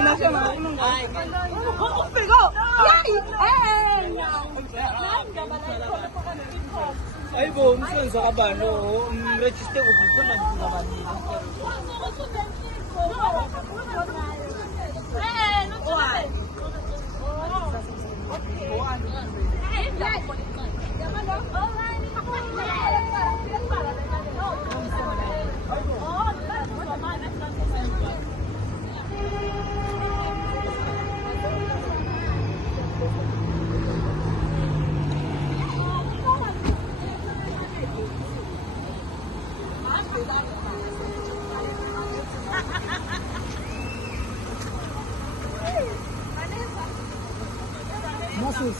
na siya mga inong ay. Oh, pero! Yay! Ay, boom, saan sa kabano? Register ko dito na dito naman nila. Nasıl?